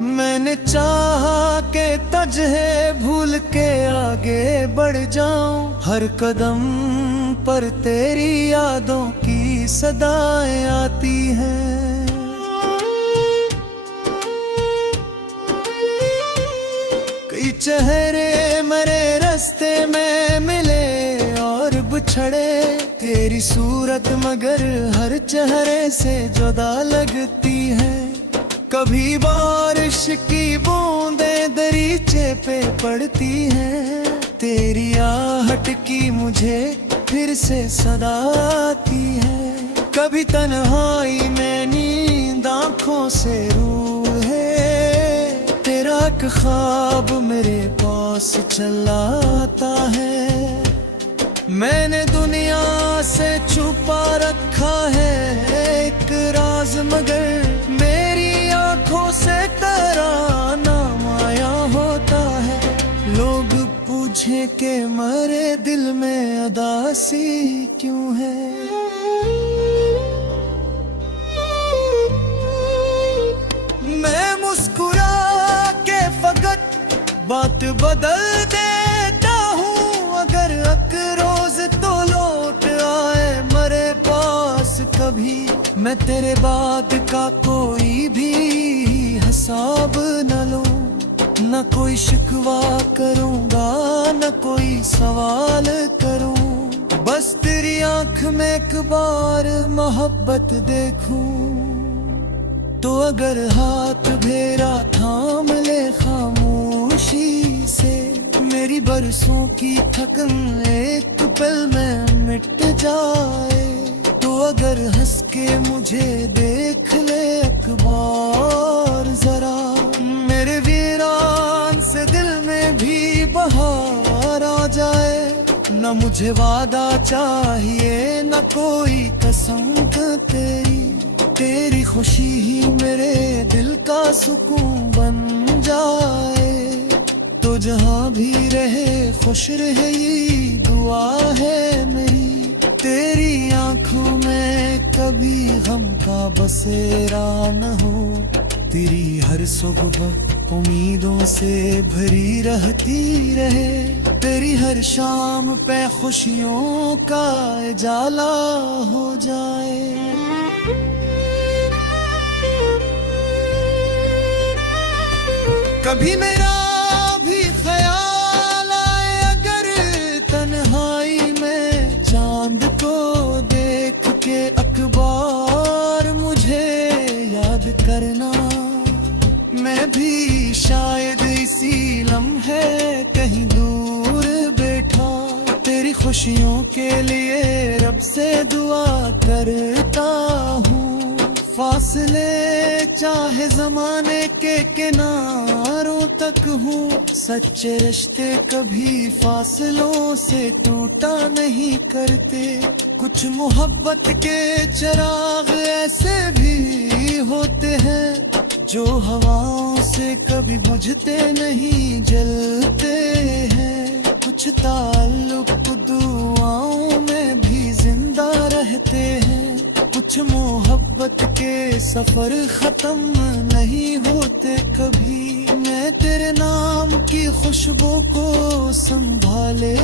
मैंने चाहा के तुझे भूल के आगे बढ़ जाऊं, हर कदम पर तेरी यादों की सदाएं आती हैं। कई चेहरे मेरे रास्ते में मिले और बिछड़े, तेरी सूरत मगर हर चेहरे से जुदा लगती है। कभी बारिश की बूंदें दरीचे पे पड़ती हैं, तेरी आहट की मुझे फिर से सदा आती है। कभी तन्हाई में नींद आंखों से रूहे, तेरा एक ख्वाब मेरे पास चला आता है। मैंने दुनिया से छुपा रखा है एक राज, मगर मेरी आंखों से तेरा नाम आया होता है। लोग पूछे के मरे दिल में अदासी क्यों है। मैं मुस्कुरा के फकत बात बदल देता हूँ, अगर अक रोज तो लौट आए मरे पास कभी। मैं तेरे बाद का कोई भी हिसाब न लूं, न कोई शिकवा करूंगा न कोई सवाल करूं। बस तेरी आंख में एक बार मोहब्बत देखूं, तो अगर हाथ मेरा थाम ले खामोशी से, मेरी बरसों की थकन एक पल में मिट जाए। तो अगर हंस के मुझे देख ले एक बार जरा, मेरे वीरान से दिल में भी बहार आ जाए। न मुझे वादा चाहिए न कोई कसम तेरी, तेरी खुशी ही मेरे दिल का सुकून बन जाए। तो जहाँ भी रहे खुश रहे ये दुआ है मेरी, तेरी आंखों में कभी गम का बसेरा न हो। तेरी हर सुबह उम्मीदों से भरी रहती रहे, तेरी हर शाम पे खुशियों का उजाला हो जाए। कभी मेरा भी ख्याल आए अगर तन्हाई में, चांद को देख के अखबार मुझे याद करना। मैं भी शायद इसी लम्हे कहीं दूर बैठा, तेरी खुशियों के लिए रब से दुआ करता हूँ। फासले चाहे जमाने के किनारों तक हूँ, सच्चे रिश्ते कभी फासलों से टूटा नहीं करते। कुछ मोहब्बत के चिराग ऐसे भी होते हैं, जो हवाओं से कभी बुझते नहीं जलते हैं। कुछ ताल्लुक दुआओं में भी जिंदा रहते हैं, कुछ मोहब्बत के सफर खत्म नहीं होते कभी। मैं तेरे नाम की खुशबू को संभाले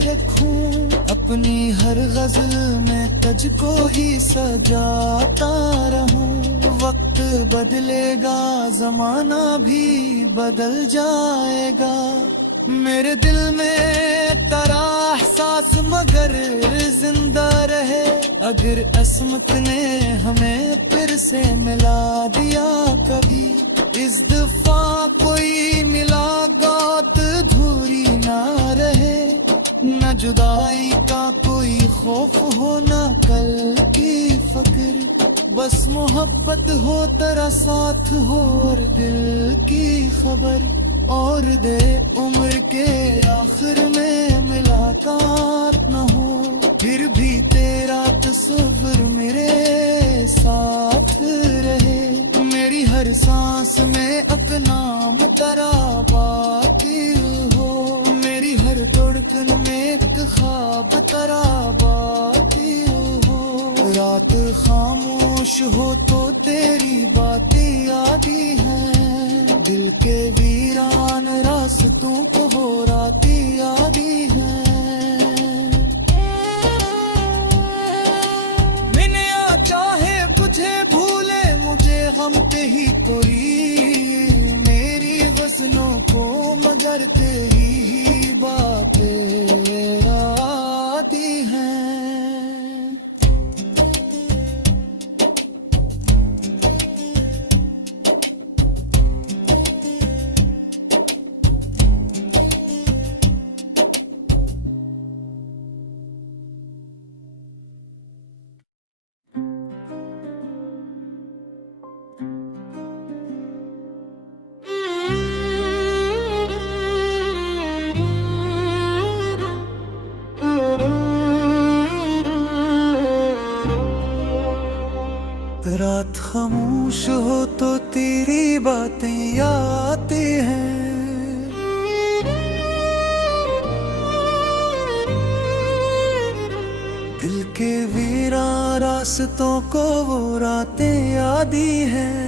रखूं, अपनी हर गजल में तुझको ही सजाता रहूं। वक्त बदलेगा जमाना भी बदल जाएगा, मेरे दिल में तेरा एहसास मगर जिंदा रहे। अगर अस्मत ने हमें फिर से मिला दिया कभी, इस दफा कोई मुलाकात अधूरी ना रहे। न जुदाई का कोई खौफ हो न कल की फिक्र, बस मोहब्बत हो तेरा साथ हो और दिल की खबर। और दे उम्र के आखिर में मुलाकात न हो, फिर भी तेरा तस्वीर मेरे साथ रहे। हर सांस में अपना तेरा बाकी हो, मेरी हर धड़कन में एक ख्वाब तेरा बाकी हो। रात खामोश हो तो तेरी बातें आती हैं, दिल के वीरान रास्तों को वो रातें आती हैं। मिनिया चाहे तुझे भूले मुझे हम पे ही कोई, मेरी वसनों को मगर तेरी बातें आती हैं। रात खामोश हो तो तेरी बातें आती हैं, दिल के वीरा रास्तों को वो रातें आती हैं।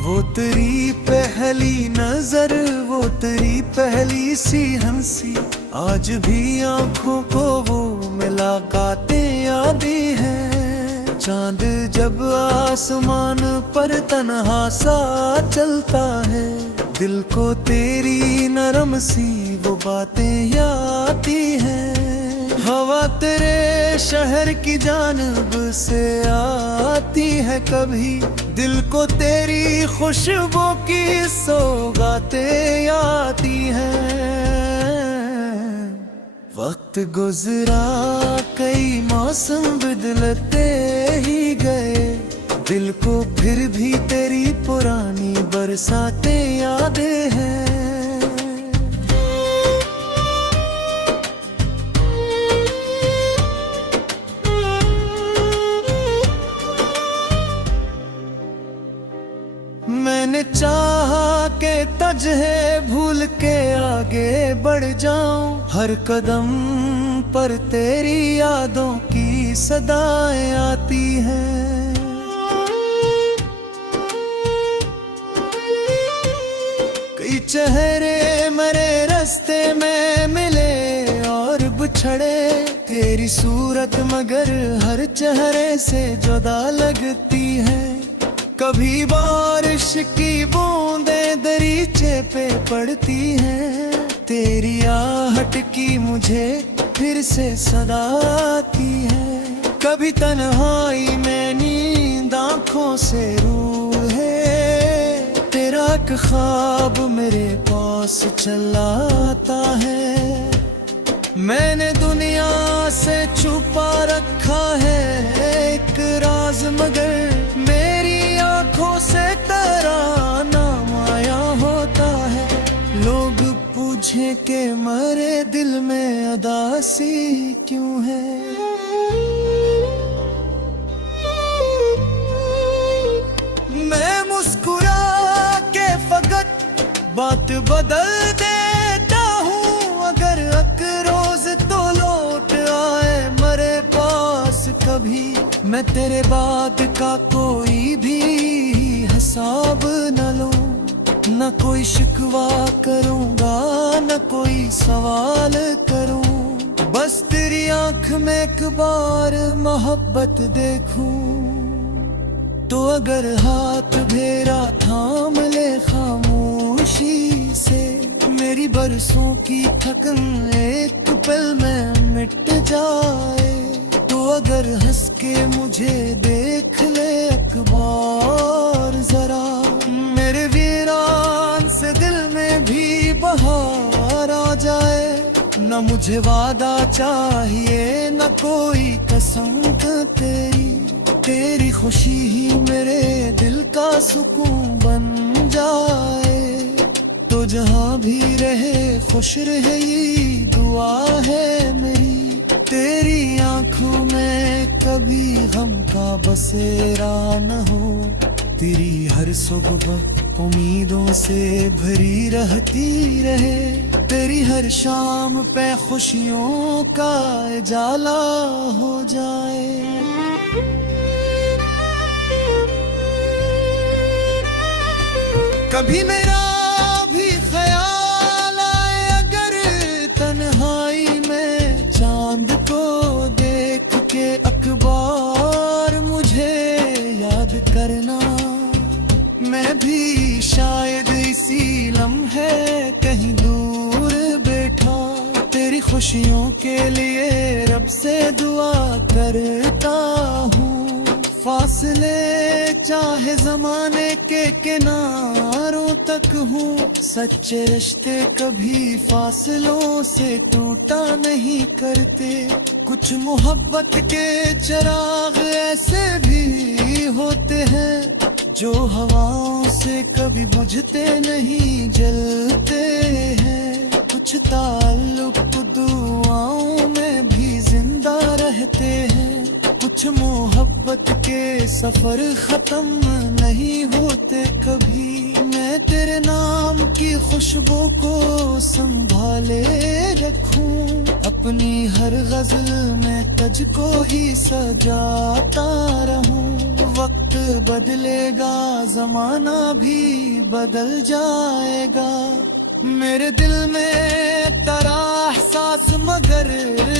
वो तेरी पहली नजर, वो तेरी पहली सी हंसी, आज भी आंखों को वो मुलाकातें यादें हैं। चांद जब आसमान पर तन्हा सा चलता है, दिल को तेरी नरम सी वो बातें याद आती हैं। हवा तेरे शहर की जानब से आती है, कभी दिल को तेरी खुशबू की सौगातें आती हैं। वक्त गुजरा कई मौसम बदलते ही गए, दिल को फिर भी तेरी पुरानी बरसातें यादें हैं। मैंने चाहा के तुझे भूल के आगे बढ़ जाऊं, हर कदम पर तेरी यादों की सदाएं आती हैं। कई चेहरे मेरे रास्ते में मिले और बिछड़े, तेरी सूरत मगर हर चेहरे से जुदा लगती है। कभी बारिश की बूंदें दरीचे पे पड़ती हैं, तेरी आहट की मुझे फिर से सदा आती है। कभी तन्हाई में नींद आँखों से रूहे, तेरा एक ख्वाब मेरे पास चला आता है। मैंने दुनिया से छुपा रखा है एक राज, मगर मेरी आँखों से तेरा नाम आया होता है। लोग पूछे के मरे दिल में उदासी क्यों है, मैं मुस्कुरा के फकत बात बदल देता हूँ। अगर रोज तो लौट आए मेरे पास कभी, मैं तेरे बाद का कोई भी हिसाब न लूं, न कोई शिकवा करूंगा न कोई सवाल करूं। बस तेरी आंख में एक बार मोहब्बत देखूं, तो अगर हाथ मेरा थाम ले खामोशी से, मेरी बरसों की थकन एक पल में मिट जाए। तो अगर हंस के मुझे देख ले एक बार जरा, मेरे वीरान से दिल में भी बहार आ जाए। न मुझे वादा चाहिए न कोई कसम तेरी, तेरी खुशी ही मेरे दिल का सुकून बन जाए। तो जहाँ भी रहे खुश रहे ये दुआ है मेरी, तेरी आंखों में कभी गम का बसेरा न हो, तेरी हर सुबह उम्मीदों से भरी रहती रहे, तेरी हर शाम पे खुशियों का उजाला हो जाए। कभी मेरा भी ख्याल आए अगर तन्हाई में, चांद को देख के अखबार मुझे याद करना, मैं भी शायद इसी लम्हे कहीं दूर बैठा, तेरी खुशियों के लिए रब से दुआ करता हूँ। फासले चाहे जमाने के किनारों तक हूँ, सच्चे रिश्ते कभी फासलों से टूटा नहीं करते, कुछ मोहब्बत के चिराग ऐसे भी होते हैं जो हवाओं से कभी बुझते नहीं जलते हैं, कुछ ताल्लुक दुआओं में भी जिंदा रहते हैं, कुछ मोहब्बत के सफर खत्म नहीं होते कभी। मैं तेरे नाम की खुशबू को संभाले रखूं, अपनी हर गजल में तुझको ही सजाता रहूं। वक्त बदलेगा जमाना भी बदल जाएगा, मेरे दिल में तेरा एहसास मगर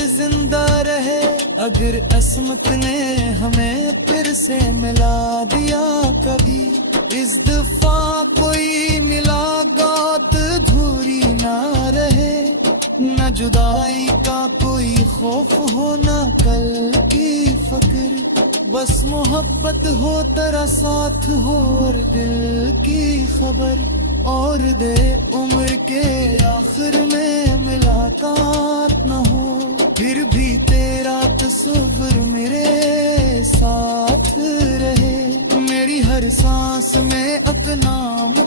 जिंदा रहे, अगर अस्मत ने हमें फिर से मिला दिया कभी, इस दफा कोई मुलाकात अधूरी ना रहे, न जुदाई का कोई खौफ हो न कल की फिक्र, बस मोहब्बत हो तेरा साथ हो और दिल की खबर, और दे उम्र के आखिर में मुलाकात न हो, फिर भी तेरा तस्वीर मेरे साथ रहे, मेरी हर सांस में अपना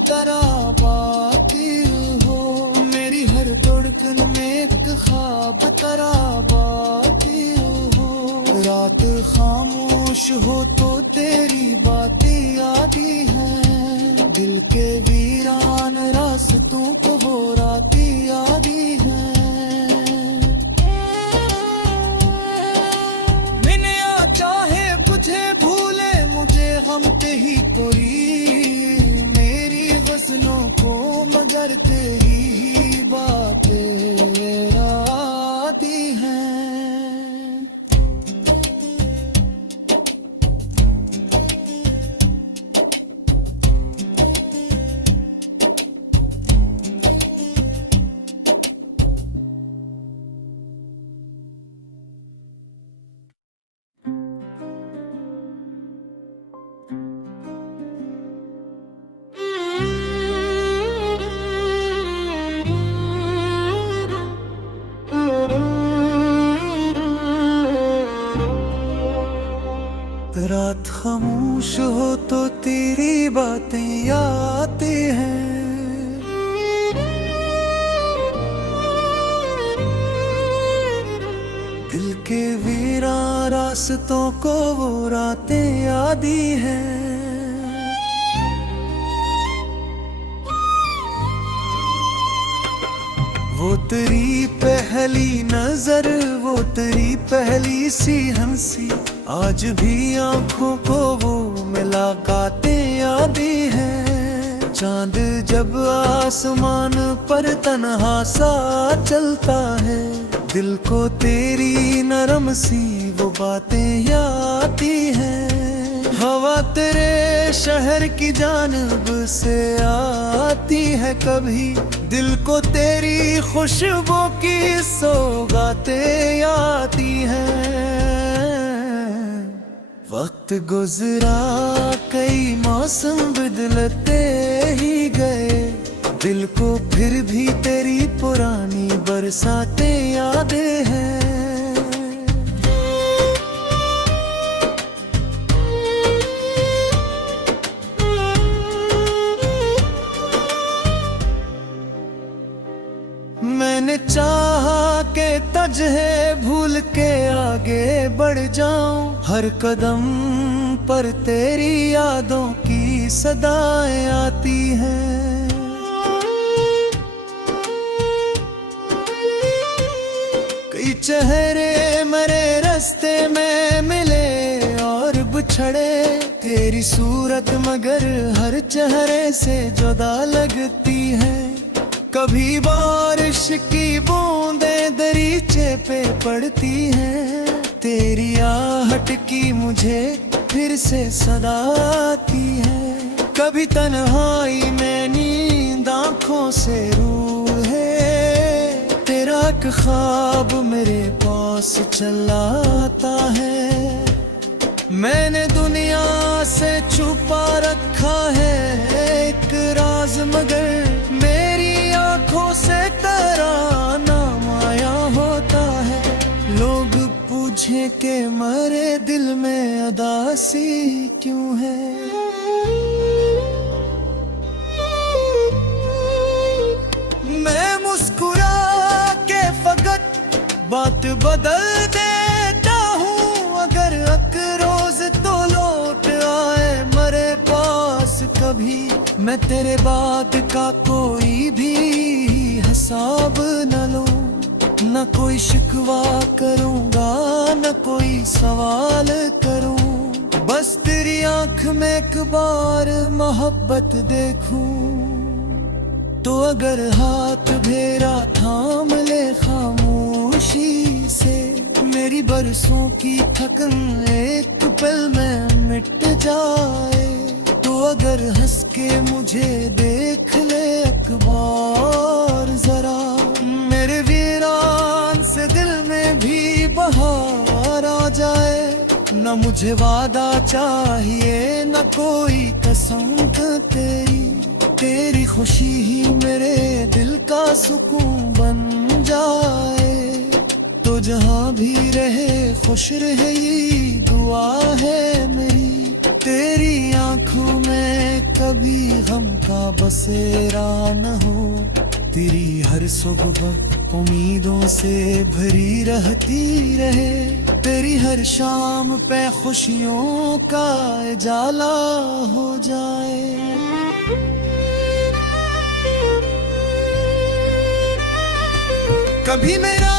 तेरा बाकी हो, मेरी हर धड़कन में एक ख्वाब तेरा बाकी हो, रात खामोश हो तो तेरी बातें आती हैं, दिल के वीरान रास्तों को वो रातें आती हैं। मिनिया चाहे बुझे भूले मुझे हम पे ही कोई, मेरी गज़लों को मगर तेरी बातें आती हैं। रात खामोश हो तो तेरी बातें आती हैं, दिल के वीरा रास्तों को वो रातें आती हैं। वो तेरी पहली नजर, वो तेरी पहली सी हंसी, आज भी आंखों को वो मुलाकातें यादी हैं। चांद जब आसमान पर तन्हा सा चलता है, दिल को तेरी नरम सी वो बातें याद आती हैं। हवा तेरे शहर की जानब से आती है, कभी दिल को तेरी खुशबू की सौगातें आती हैं। वक्त गुजरा कई मौसम बदलते ही गए, दिल को फिर भी तेरी पुरानी बरसातें यादें हैं। मैंने चाहा के तजहे भूल के आगे बढ़ जाऊं, हर कदम पर तेरी यादों की सदाएं आती हैं। कई चेहरे मेरे रास्ते में मिले और बिछड़े, तेरी सूरत मगर हर चेहरे से जुदा लगती है। कभी बारिश की बूंदें दरीचे पे पड़ती हैं, तेरी आहट की मुझे फिर से सदा आती है। कभी तन्हाई में नींद आंखों से रूहे, तेरा एक ख्वाब मेरे पास चला आता है। मैंने दुनिया से छुपा रखा है एक राज, मगर मेरी आंखों से तेरा नाम आया होता है। लोग पूछे के मरे दिल में अदासी क्यों है। मैं मुस्कुरा के फकत बात बदल देता हूँ, अगर रोज तो लौट आए मरे पास कभी। मैं तेरे बाद का कोई भी हिसाब न लूं, न कोई शिकवा करूंगा न कोई सवाल करूं। बस तेरी आंख में एक बार मोहब्बत देखूं, तो अगर हाथ मेरा थाम ले खामोशी से, मेरी बरसों की थकन एक पल में मिट जाए। तो अगर हंस के मुझे देख ले एक बार जरा, मेरे वीरान से दिल में भी बहार आ जाए। न मुझे वादा चाहिए न कोई कसम तेरी, तेरी खुशी ही मेरे दिल का सुकून बन जाए। तो जहाँ भी रहे खुश रहे यही दुआ है मेरी। तेरी आंखों में कभी गम का बसेरा न हो, तेरी हर सुबह उम्मीदों से भरी रहती रहे। तेरी हर शाम पे खुशियों का उजाला हो जाए। कभी मेरा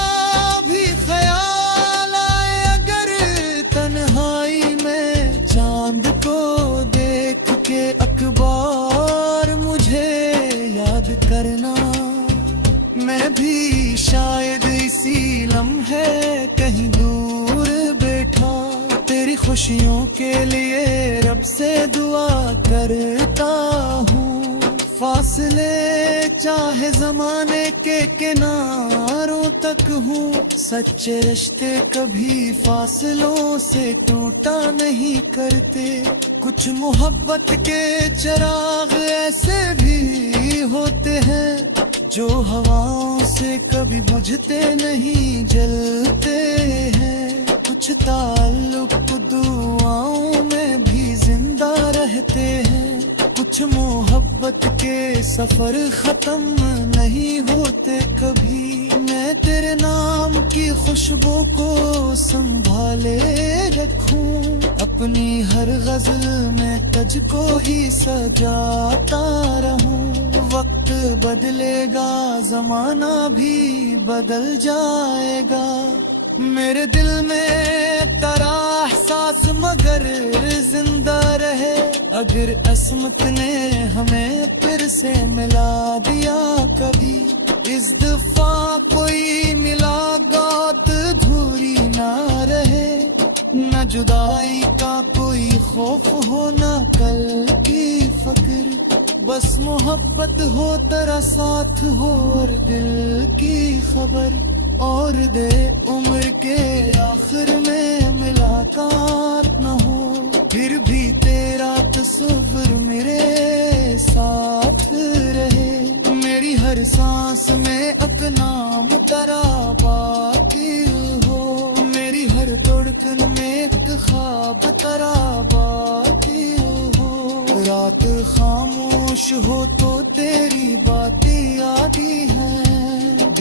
भी ख्याल आए अगर तन्हाई में, चांद को देख के अखबार मुझे याद करना। मैं भी शायद इसी लम्हे कहीं दूर बैठा, तेरी खुशियों के लिए रब से दुआ करता हूँ। फासले चाहे जमाने के किनारों तक हूँ, सच्चे रिश्ते कभी फासलों से टूटा नहीं करते। कुछ मोहब्बत के चिराग ऐसे भी होते हैं, जो हवाओं से कभी बुझते नहीं जलते हैं। कुछ ताल्लुक दुआओं में भी जिंदा रहते हैं, कुछ मोहब्बत के सफर खत्म नहीं होते कभी। मैं तेरे नाम की खुशबू को संभाले रखूं, अपनी हर गजल में तुझको ही सजाता रहूं। वक्त बदलेगा जमाना भी बदल जाएगा, मेरे दिल में तेरा एहसास मगर जिंदा रहे। अगर अस्मत ने हमें फिर से मिला दिया कभी, इस दफा कोई मुलाकात अधूरी ना रहे। न जुदाई का कोई खौफ हो न कल की फिक्र, बस मोहब्बत हो तेरा साथ हो और दिल की खबर। और दे उम्र के आखिर में मुलाकात न हो, फिर भी तेरा तस्वीर मेरे साथ रहे। मेरी हर सांस में एक नाम तेरा बाकी हो, मेरी हर धड़कन में एक ख्वाब तेरा बाकी हो। रात खामोश हो तो तेरी बातें आती हैं,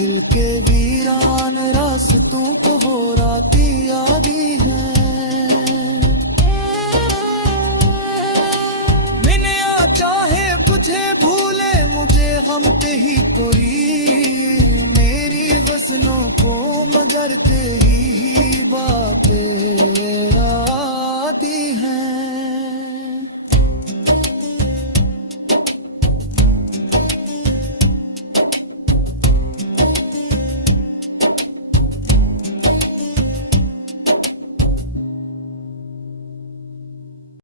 हम पे ही तोरी मेरी वसनों को मगर तेरी ही